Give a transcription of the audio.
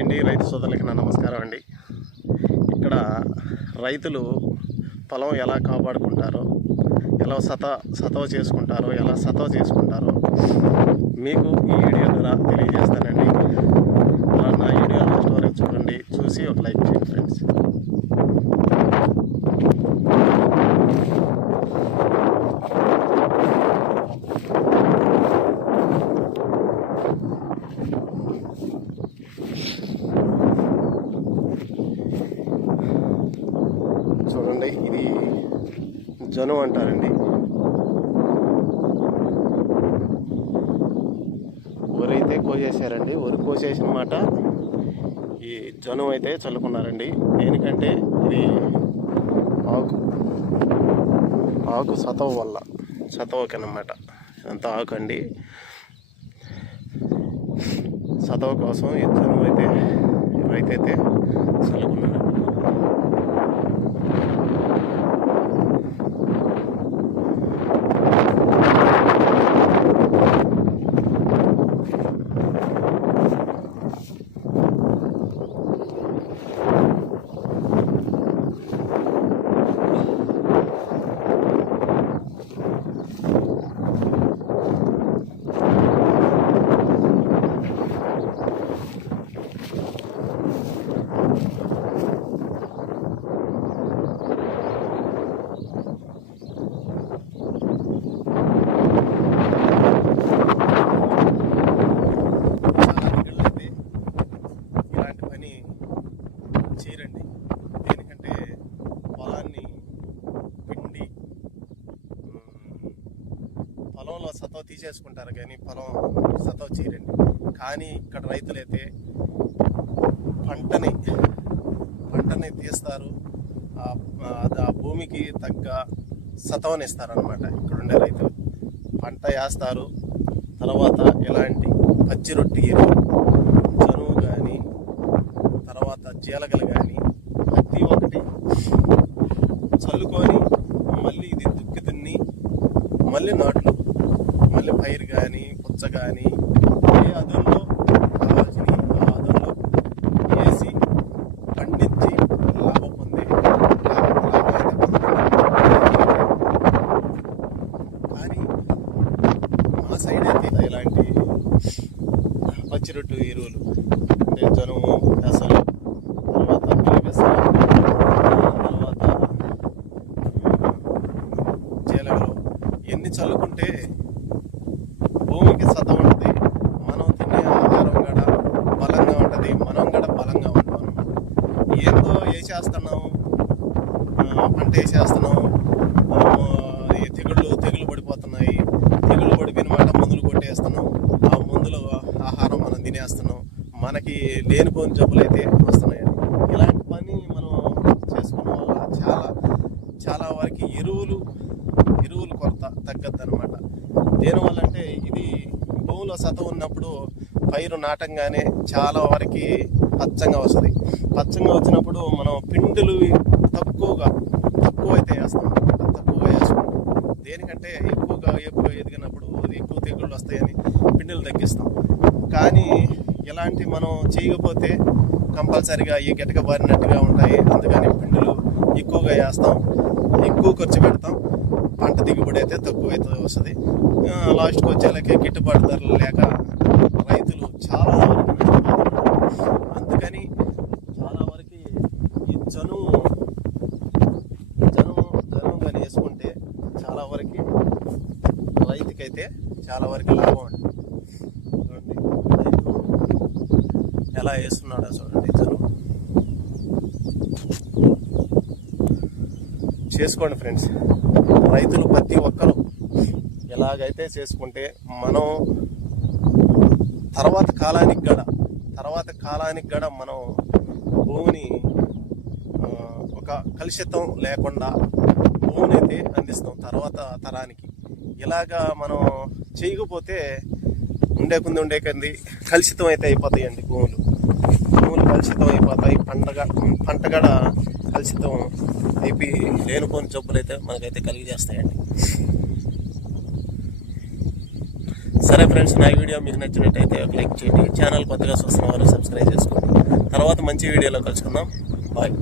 అండి రైతు సోదరులకి నా నమస్కారం అండి. ఇక్కడ రైతులు పొలం ఎలా కాపాడుకుంటారో, ఎలా సతవ చేసుకుంటారో మీకు ఈ వీడియో ద్వారా తెలియజేస్తానండి. నా వీడియో లాస్ట్ వరకు చూడండి, చూసి ఒక లైక్ చేయండి ఫ్రెండ్స్. చూడండి, ఇది జనుము అంటారండి. వరి అయితే కోసేసారండి. వరి కోసేసిన మాట ఈ జనుము అయితే చల్లుకున్నారండి. దేనికంటే ఇది ఆకు సతవకనమాట. అంతా ఆకు అండి. సతవ కోసం ఈ జనుము అయితే రైతైతే చల్లుకున్నారండి. చేయరండి. దేనికంటే పొలాన్ని పిండి పొలంలో సతవ తీసేసుకుంటారు, కానీ పొలం సతవ చేయరండి. కానీ ఇక్కడ రైతులైతే పంటని తీస్తారు, ఆ భూమికి తగ్గ సతవని ఇస్తారనమాట. ఇక్కడ ఉండే రైతులు పంట వేస్తారు, తర్వాత ఇలాంటి పచ్చి రొట్టి జనుము కానీ తర్వాత జీలగలు కానీ ప్రతి ఒక్కటి చల్లుకొని మళ్ళీ ఇది దుక్కి దున్ని మళ్ళీ నాట్లు, మళ్ళీ పైరు కానీ పుచ్చ కానీ ఏ అదుల్లో కావాల్సిన ఆ అదుల్లో వేసి పండించి లాభం పొందే కానీ మా సైడ్ అయితే ఇలాంటి పచ్చి రొట్టు ఎరువులు అంటే జనుము, పెసలు, తర్వాత జీలగలు ఎన్ని చల్లుకుంటే భూమికి సత ఉంటుంది, మనం తినే ఆహారం కూడా బలంగా ఉంటుంది, మనం కూడా బలంగా ఉంటాం అన్నమాట. ఏందో వేసేస్తున్నాము, పంట వేసేస్తున్నాము, తెగుళ్ళు పడిపోతున్నాయి, తెగుళ్ళు పడిపోయిన మాట మందులు కొట్టేస్తున్నాం, ఆ మందులు ఆహారం మనం తినేస్తున్నాం, మనకి లేనిపోని జబ్బులు అయితే వస్తున్నాయండి. ఇలాంటి పని మనం చేసుకోవడం వల్ల చాలా వరకు ఎరువులు కొరత తగ్గద్దు అనమాట. దేనివల్ల అంటే ఇది భూమిలో సతవ ఉన్నప్పుడు పైరు నాటంగానే చాలా వరకు పచ్చంగా వస్తుంది. పచ్చంగా వచ్చినప్పుడు మనం పిండులు తక్కువైతే వేస్తాం అనమాట. తక్కువగా వేసుకుంటాం. దేనికంటే ఎక్కువ ఎదిగినప్పుడు ఎక్కువ తెగుళ్ళు వస్తాయని పిండులు తగ్గిస్తాం. కానీ ఇలాంటి మనం చేయకపోతే కంపల్సరిగా ఈ గిటక బారినట్టుగా ఉంటాయి. అందుకని పిండులు ఎక్కువగా వేస్తాం, ఎక్కువ ఖర్చు పెడతాం, పంట దిగుబడి అయితే తక్కువ అయితే వస్తుంది. లాస్ట్కి వచ్చేలాకే గిట్టుబాటు ధరలు లేక రైతులు చాలా వరకు నష్టపోతున్నారు. అందుకని చాలా వరకు ఈ జనుము కానీ వేసుకుంటే చాలా వరకు రైతుకైతే చాలా వరకు లాభం అండి. చూడండి రైతు ఎలా వేస్తున్నాడో చూడండి. జనుము చేసుకోండి ఫ్రెండ్స్. రైతులు ప్రతి ఒక్కరు ఎలాగైతే చేసుకుంటే మనం తర్వాత కాలానికి గడ మనం భూమిని ఒక కలుషితం లేకుండా భూమిని అయితే అందిస్తాం తర్వాత తరానికి. ఇలాగా మనం చేయకపోతే ఉండే కొంది కలుషితం అయితే అయిపోతాయండి. భూములు కలుషితం అయిపోతాయి, పంట కూడా కలుషితం అయిపోయి లేనిపోని జబ్బులు అయితే మనకైతే కలిగజేస్తాయండి. సరే ఫ్రెండ్స్, నా వీడియో మీకు నచ్చినట్టయితే ఒక లైక్ చేయండి. ఛానల్ కొత్తగా చూస్తున్న వారు సబ్స్క్రైబ్ చేసుకోండి. తర్వాత మంచి వీడియోలో కలుసుకుందాం. బాయ్.